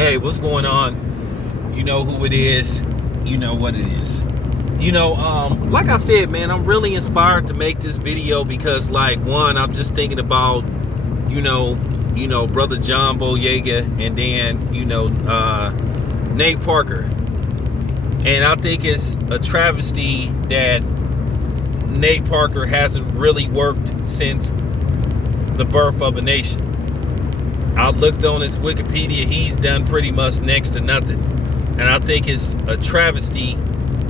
Hey, what's going on? You know who it is. You know what it is. Like I said, man, I'm really inspired to make this video because, like, one, I'm just thinking about, brother John Boyega, and then, Nate Parker. And I think it's a travesty that Nate Parker hasn't really worked since the birth of a nation. I looked on his Wikipedia, he's done pretty much next to nothing. And I think it's a travesty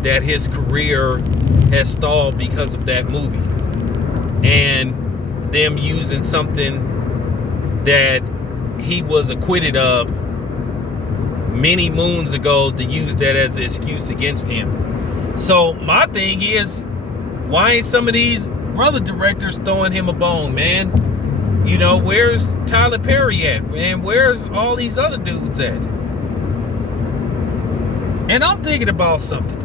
that his career has stalled because of that movie. And them using something that he was acquitted of many moons ago to use that as an excuse against him. So my thing is, why ain't some of these brother directors throwing him a bone, man? Where's Tyler Perry at, man? Where's all these other dudes at? And I'm thinking about something.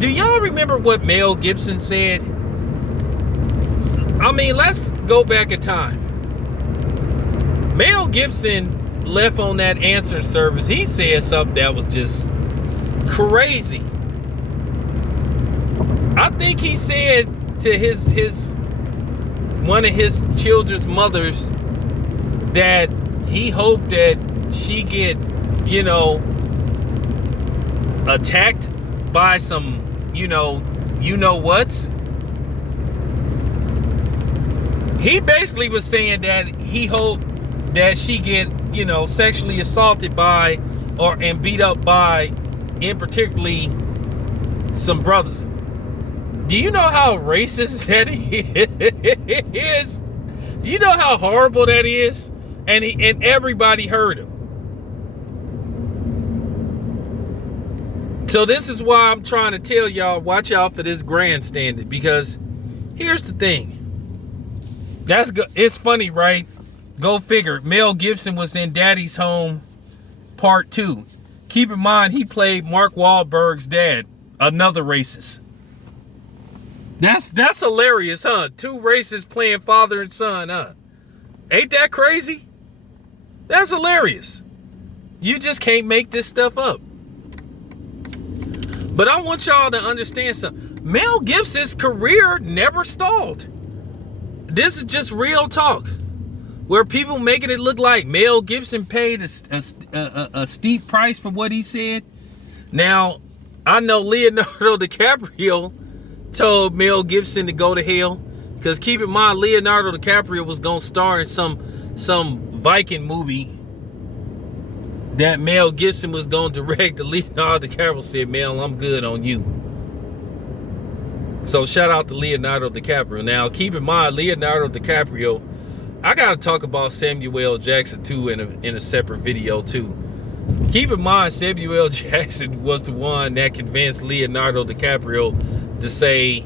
Do y'all remember what Mel Gibson said? I mean, let's go back in time. Mel Gibson left on that answering service. He said something that was just crazy. I think he said to his one of his children's mothers that he hoped that she get, attacked by some, whats. He basically was saying that he hoped that she get, sexually assaulted by and beat up by, in particularly, some brothers. Do you know how racist that is? Do you know how horrible that is? And everybody heard him. So this is why I'm trying to tell y'all, watch out for this grandstanding, because here's the thing. It's funny, right? Go figure. Mel Gibson was in Daddy's Home Part 2. Keep in mind, he played Mark Wahlberg's dad, another racist. That's hilarious, huh? Two racists playing father and son, huh? Ain't that crazy? That's hilarious. You just can't make this stuff up. But I want y'all to understand something. Mel Gibson's career never stalled. This is just real talk. Where people making it look like Mel Gibson paid a steep price for what he said. Now, I know Leonardo DiCaprio told Mel Gibson to go to hell, because keep in mind, Leonardo DiCaprio was gonna star in some Viking movie that Mel Gibson was gonna direct. And Leonardo DiCaprio said, "Mel, I'm good on you." So shout out to Leonardo DiCaprio. Now keep in mind, Leonardo DiCaprio, I gotta talk about Samuel L. Jackson too in a separate video too. Keep in mind, Samuel L. Jackson was the one that convinced Leonardo DiCaprio to say,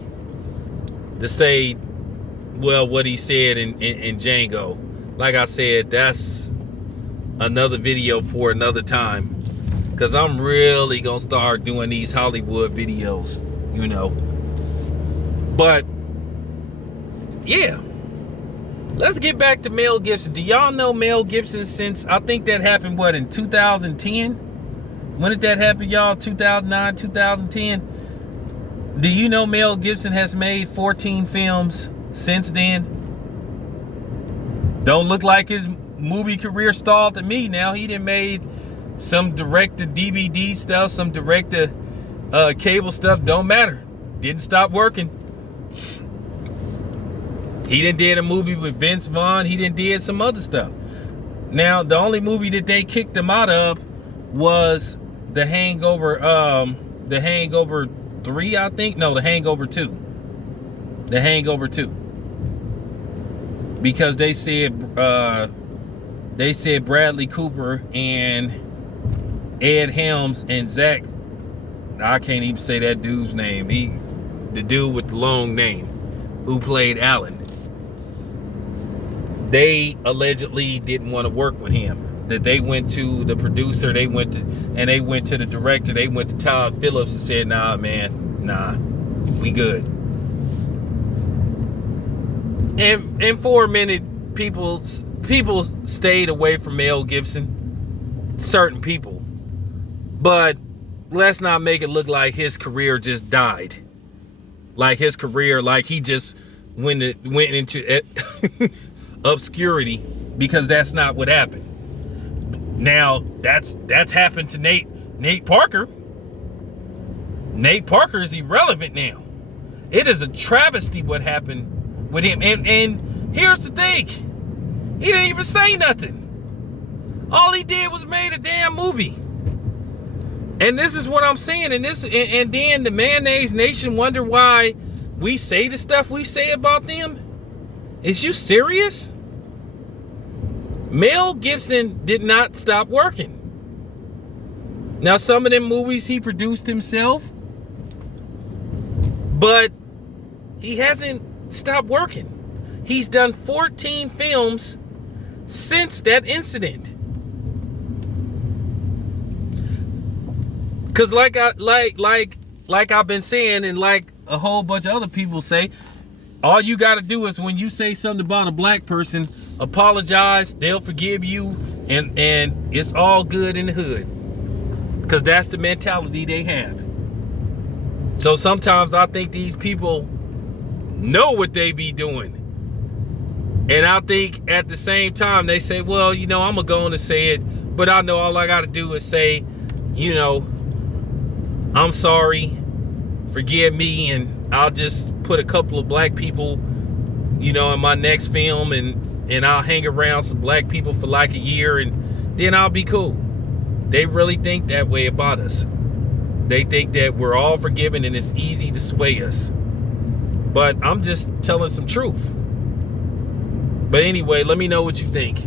well, what he said in Django. Like I said, that's another video for another time, because I'm really gonna start doing these Hollywood videos, But yeah, let's get back to Mel Gibson. Do y'all know Mel Gibson since, I think that happened, in 2010? When did that happen, y'all? 2009, 2010? Do you know Mel Gibson has made 14 films since then? Don't look like his movie career stalled to me now. He done made some direct-to-DVD stuff, some direct-to-cable stuff. Don't matter. Didn't stop working. He done did a movie with Vince Vaughn. He done did some other stuff. Now, the only movie that they kicked him out of was The Hangover 3, I think. No, The Hangover 2. The Hangover 2. Because they said Bradley Cooper and Ed Helms and Zach, I can't even say that dude's name. The dude with the long name who played Alan. They allegedly didn't want to work with him. That they went to the producer, they went to the director, they went to Todd Phillips and said, "Nah, man, nah, we good." And for a minute, people stayed away from Mel Gibson. certain people. But let's not make it look like his career just died. Like his career, like he just went into obscurity, because that's not what happened. Now, that's happened to Nate Parker. Nate Parker is irrelevant now. It is a travesty what happened with him. And here's the thing. He didn't even say nothing. All he did was made a damn movie. And this is what I'm saying. And then the Mayonnaise Nation wonder why we say the stuff we say about them. Is you serious? Mel Gibson did not stop working. Now, some of them movies he produced himself, but he hasn't stopped working. He's done 14 films since that incident. Cause like I've been saying, and like a whole bunch of other people say, all you gotta do is when you say something about a black person, apologize, they'll forgive you, and it's all good in the hood. Cause that's the mentality they have. So sometimes I think these people know what they be doing. And I think at the same time they say, well, I'm gonna go on and say it, but I know all I gotta do is say, I'm sorry, forgive me, and I'll just put a couple of black people, in my next film, and I'll hang around some black people for like a year, and then I'll be cool. They really think that way about us. They think that we're all forgiven and it's easy to sway us. But I'm just telling some truth. But anyway, let me know what you think.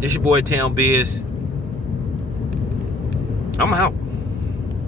This your boy Town Biz. I'm out.